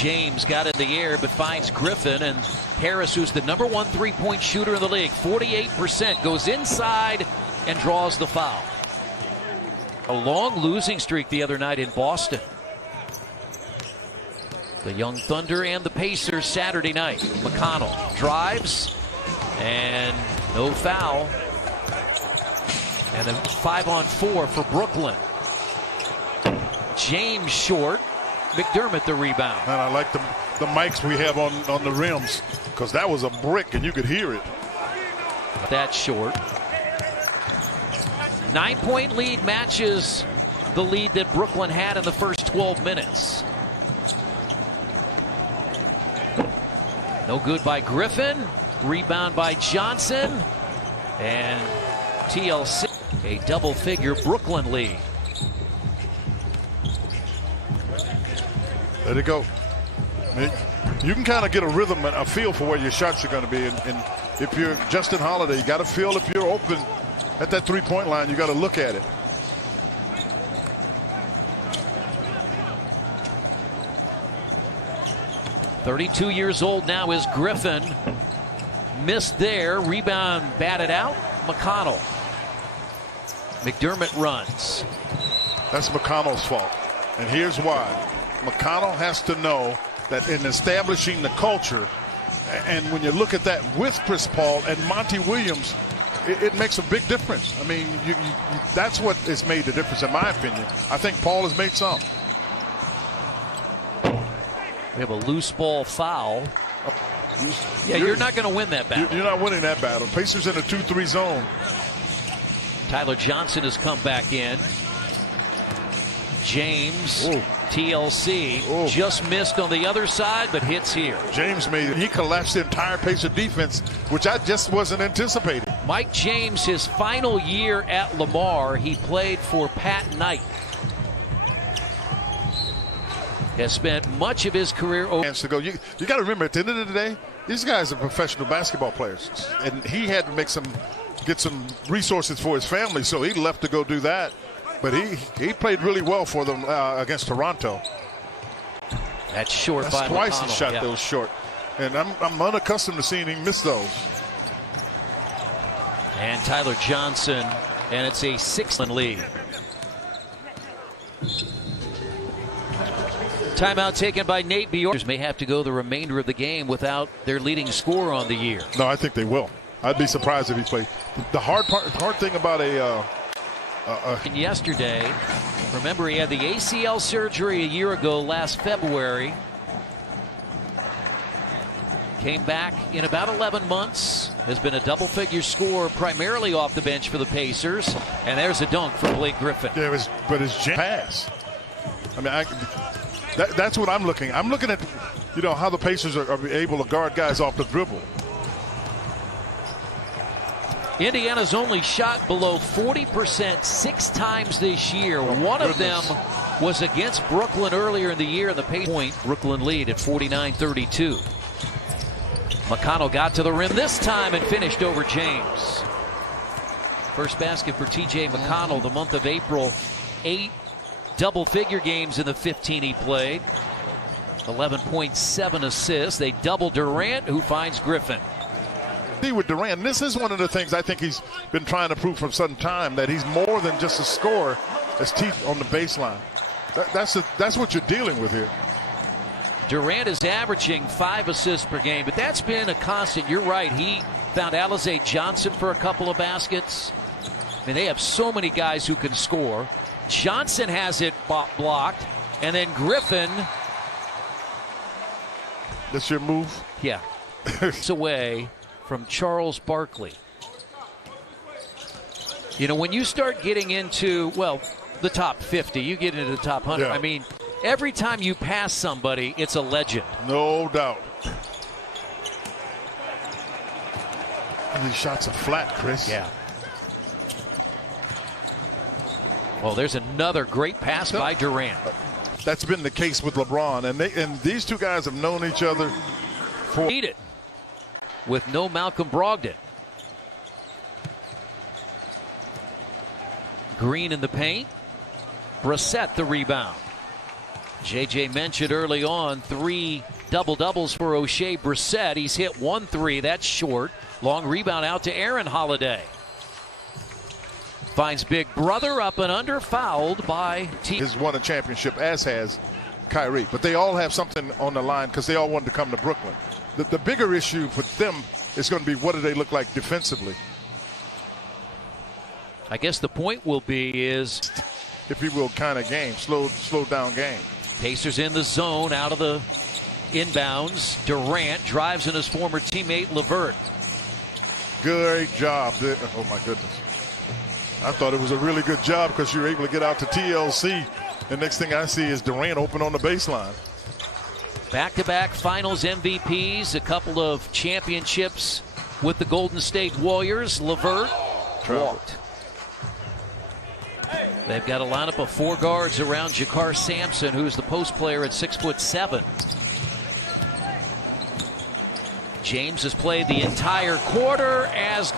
James got in the air but finds Griffin, and Harris, who's the #1 3-point shooter in the league, 48%, goes inside and draws the foul. A long losing streak the other night in Boston. The Young Thunder and the Pacers Saturday night. McConnell drives and no foul. And then 5-on-4 for Brooklyn. James short. McDermott the rebound. And I like the mics we have on the rims, because that was a brick and you could hear it. That's short. 9-point lead matches the lead that Brooklyn had in the first 12 minutes. No good by Griffin. Rebound by Johnson. And TLC, a double-figure Brooklyn lead. Let it go. I mean, you can kind of get a rhythm and a feel for where your shots are going to be. And if you're Justin Holiday, you got to feel if you're open at that three-point line, you got to look at it. .32 years old now is Griffin. Missed there. Rebound batted out. McConnell. McDermott runs. That's McConnell's fault. And here's why. McConnell has to know that in establishing the culture, and when you look at that with Chris Paul and Monty Williams, it makes a big difference. I mean, that's what has made the difference, in my opinion. I think Paul has made some. We have a loose ball foul. Yeah, you're not going to win that battle. You're not winning that battle. Pacers in a 2-3 zone. Tyler Johnson has come back in. James, Ooh. TLC, Ooh. just missed on the other side, but hits here. James made it. He collapsed the entire Pacer defense, which I just wasn't anticipating. Mike James, his final year at Lamar, he played for Pat Knight. Has spent much of his career over. Chance to go. You got to remember, at the end of the day, these guys are professional basketball players, and he had to get some resources for his family, so he left to go do that. But he played really well for them against Toronto. That's short. That's by twice McConnell. he shot those short, and I'm unaccustomed to seeing him miss those. And Tyler Johnson, and it's a 6-1 lead. Timeout taken by Nate Bjork. May have to go the remainder of the game without their leading scorer on the year. No, I think they will. I'd be surprised if he played. The hard thing about And yesterday, remember, he had the ACL surgery a year ago, last February. Came back in about 11 months. Has been a double-figure scorer, primarily off the bench for the Pacers. And there's a dunk for Blake Griffin. Yeah, but his pass. I mean, that's what I'm looking. I'm looking at, how the Pacers are able to guard guys off the dribble. Indiana's only shot below 40% 6 times this year. One of them was against Brooklyn earlier in the year. The point Brooklyn lead at 49-32. McConnell got to the rim this time and finished over James. First basket for TJ McConnell the month of April. 8 double-figure games in the 15 he played. 11.7 assists. They double Durant, who finds Griffin. With Durant, this is one of the things I think he's been trying to prove for some time, that he's more than just a scorer as teeth on the baseline. That's what you're dealing with here. Durant is averaging 5 assists per game, but that's been a constant. You're right. He found Alize Johnson for a couple of baskets. I mean, they have so many guys who can score. Johnson has it blocked, and then Griffin. That's your move? Yeah. It's away from Charles Barkley. When you start getting into, the top 50, you get into the top 100. Yeah. I mean, every time you pass somebody, it's a legend. No doubt. And these shots are flat, Chris. Yeah. Well, there's another great pass by Durant. That's been the case with LeBron, and these two guys have known each other for. Need it. With no Malcolm Brogdon. Green in the paint. Brissett the rebound. JJ mentioned early on 3 double-doubles for O'Shea Brissett. He's hit 1 3. That's short. Long rebound out to Aaron Holiday. Finds big brother up and under, fouled by T. Has won a championship, as has Kyrie. But they all have something on the line because they all wanted to come to Brooklyn. The bigger issue for them is going to be what do they look like defensively. I guess the point will be is, if you will, kind of game, slow down game. Pacers in the zone, out of the inbounds. Durant drives in his former teammate LeVert. Great job. Oh my goodness. I thought it was a really good job because you were able to get out to TLC. The next thing I see is Durant open on the baseline. Back-to-back finals MVPs, a couple of championships with the Golden State Warriors. LeVert walked. They've got a lineup of 4 guards around Jakar Sampson, who's the post player at 6'7". James has played the entire quarter as